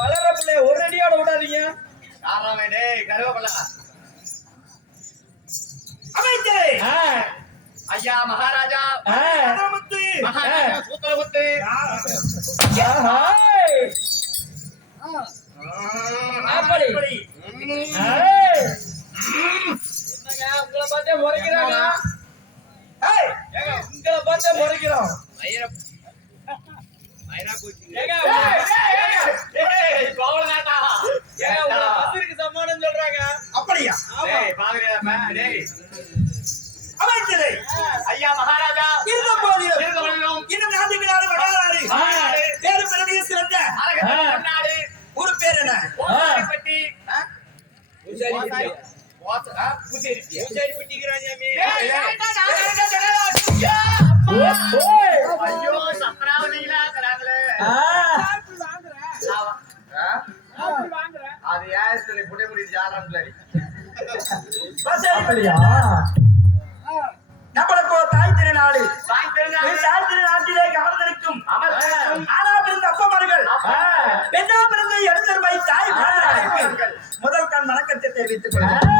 வளர பிள்ளை ஒரு அடியோட விடாதீங்க. ஐயா மகாராஜா சூத்திரமுத்து உங்களை பார்த்தே முறைக்கிறாங்க. உங்களை பார்த்தே முறைக்கிறோம். சமானம் சொல்றாங்க. அப்படியா? ஐயா மகாராஜா இன்னும் நாட்டுக்கு பேரு பெருமையை சிறந்த ஒரு பேர் என்ன? அது ஏன் புடி முடி ஜாலம் நம்மளுக்கு தாய் திருநாடு. தாய் திருநாட்டிலே கவர்ந்திருக்கும் ஆனா பிறந்த அப்பமார்கள் பெண்ணா பிறந்த எழுந்தருமை தாய் முதல் கண் வணக்கத்தை தெரிவித்துக் கொள்கிறேன்.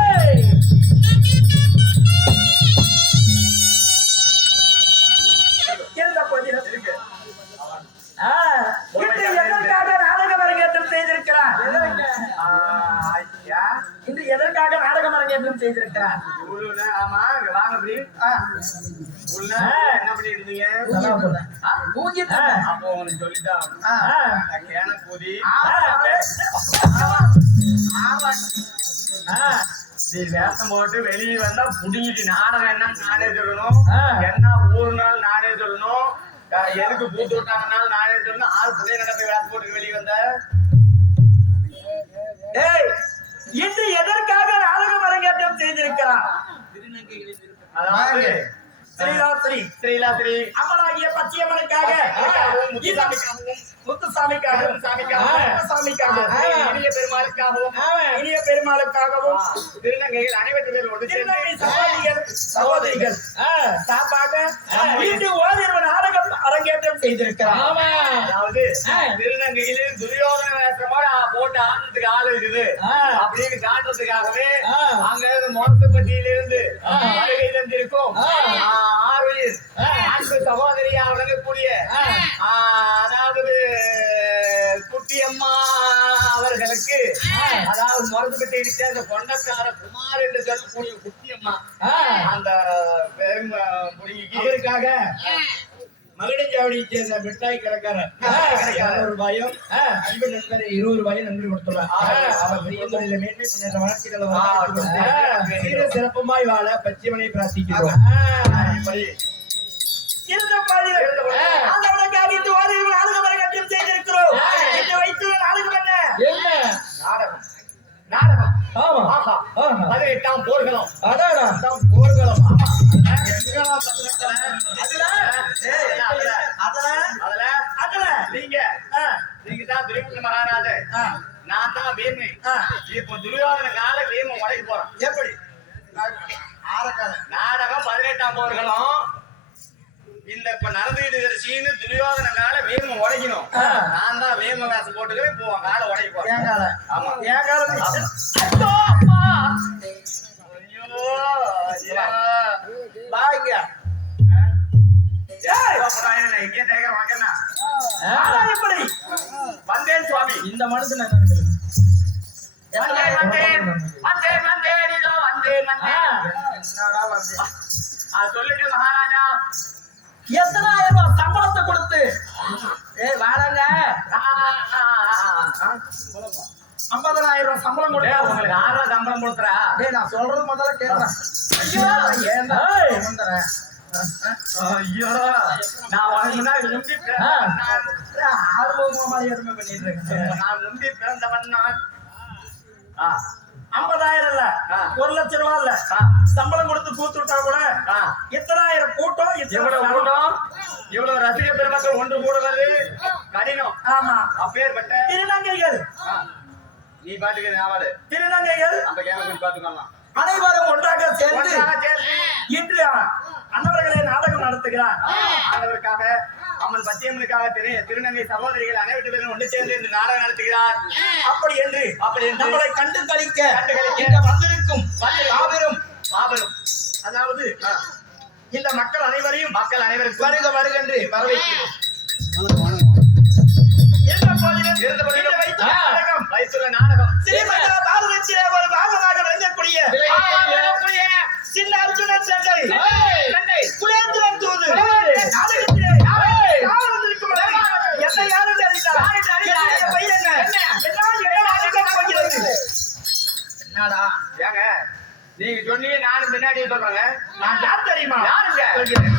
எதற்காக நாடகம் அரங்கேற்றம் செய்திருக்கிறார்? இன்று எதற்காக நாடகம் அரங்கேற்றம் செய்திருக்கிறார்? என்ன பண்ணிட்டு இருந்தீங்க? அப்போ உனக்கு சொல்லிட்டான் வேஷம் போட்டு வெளியே வந்தா புடிங்கிட்டு நாடகம் என்ன நானே சொல்லணும், என்ன ஊருனாலும் நானே சொல்லணும், எதுக்கு பூத்து விட்டாங்கன்னாலும் நானே சொல்லணும். ஆள் புதிய நடப்பை வேஷம் போட்டு வெளியே வந்த இன்று எதற்காக நாடகம் அரங்கேற்றம் செய்திருக்கிறார்? அதாவது ஸ்ரீலாஸ்ரீ அம்மனாகிய பச்சையம்மனுக்காக, முத்துசாமிக்காகவும், இனிய பெருமாளுக்காகவும் திருநங்கைகள் அனைவரும் சகோதரிகள் சார்பாக இன்று ஓரிரு நாடகம் அரங்கேற்றம் செய்திருக்கிறார். அதாவது திருநங்கையில் துரியோதன வேஷமோட போட்டு ஆனதுக்கு ஆள் இருக்குது அப்படின்னு காட்டுறதுக்காகவே அங்க மொத்தப்பட்டியிலிருந்து வருகை தந்திருக்கும் ஆர்வலில் அன்பு சகோதரியாக வழங்கக்கூடிய அதாவது குட்டியம்மா அவர்களுக்கு, அதாவது மருத்துவத்தை சேர்ந்த கொண்டக்கார குமார் என்று சொல்லக்கூடிய குட்டியம்மா அந்த பெரும் புடிங்கைக்காக மகிழஞ்சாவடியை சேர்ந்த மிட்டாய் கடைக்காரர் 200 ரூபாயும் அன்பு நண்பரை 20 ரூபாயும் நன்றி கொடுத்துள்ளார். அவர் பெரிய முறையில் மேன்மை முன்னேற்ற வளர்ச்சிகளை சிறப்புமாய் வாழ பச்சைமனை பிரார்த்திக்கிறோம். இருந்த பாதி 18ஆம் போர்களும். அடாடா அதான் போர்களும். ஆமா. எங்கெல்லாம் பத்திரத்துல? அதுல அதுல நீங்க தான் துரியோதன மகாராஜர். நான் தான் பீமு. இப்போ துரியோதன கால பீம உடைக்க போறோம். எப்படி நாடகம் 18ஆம் போர்களும் இந்த இப்ப நடந்துகிட்டு இருக்கிற சீனு துரியோதன கால பீம உடைக்கணும். நான் தான் பீம வேஷம் போட்டுக்கிறேன். இப்போ கால உடைக்க போறேன். என் கால ஆமா. என் கால ஐயோ அம்மா. ஐயோ ஐயா. பாய்ங்க இங்கே தேக வாக்கண்ணா. எப்படி வந்தேன் சுவாமி. இந்த மனுஷன் என்ன நினைக்கிறேன்? வந்தேன் இதோ வந்தேன். என்னடா வந்து சொல்லுங்க மகாராஜா. எத்தனை 1000 ரூபாய் சம்பளத்தை கொடுத்து வாடங்க 50,000 ரூபாய் சம்பளம் கொடுத்தா உங்களுக்கு 6 ரூபா சம்பளம் கொடுத்துறா. நான் சொல்றது முதல்ல கேட்கிறேன். ஏன்டா வந்துறேன்? ஐயோ நான் முன்னாடி முந்தி ஆர்வமா எருமை பண்ணிட்டு இருக்கேன். நான் முந்தி பிறந்தவன் நான். 50,000 இல்ல 1,00,000 ரூபாய் இல்ல சம்பளம் கொடுத்து கூத்து விட்டா கூட எத்தனை 1000 கூட்டம் இவ்வளவு கூட்டம் இவ்வளவு ரசிக பெருமக்கள் ஒன்று கூடுவது கடினம். ஆமா அப்பேற்பட்ட திருநங்கைகள் நீ பாட்டுக்கு ஞாபகம் திருநங்கைகள் அந்த கேமரா பாத்துக்கலாம். அனைவரும் ஒன்றாக சேர்ந்து இன்று அன்னவர்களை நாடகம் நடத்துகிறார். ஆண்டவருக்காக அம்மன் பச்சையம்மனுக்காக திருநங்கை சகோதரிகள் அனைவரு பேரும் ஒன்று சேர்ந்து இந்த நாடகம் நடத்துகிறார். அப்படி என்று நம்மளை கண்டு கழிக்க வந்திருக்கும் மாபெரும் அதாவது இந்த மக்கள் அனைவரையும் வருக வருக என்று வரவேற்கிறோம். வைத்துள்ள நாடகம் ஸ்ரீமங்கல பாரதத்திலே ஒரு பாகமாக விளங்கக்கூடிய சின்ன அர்ஜுனன் சண்டை குலேந்திரன் தூது நாடகத்திலே யார் வந்திருக்கும் என்னை யாரும் என்னுடைய பையன் என்னடா ஏங்க நீங்க சொன்னீங்க நானும் பின்னாடியே சொல்றேங்க. நான் யார் தெரியுமா? யாருங்க? சொல்கிறேன்.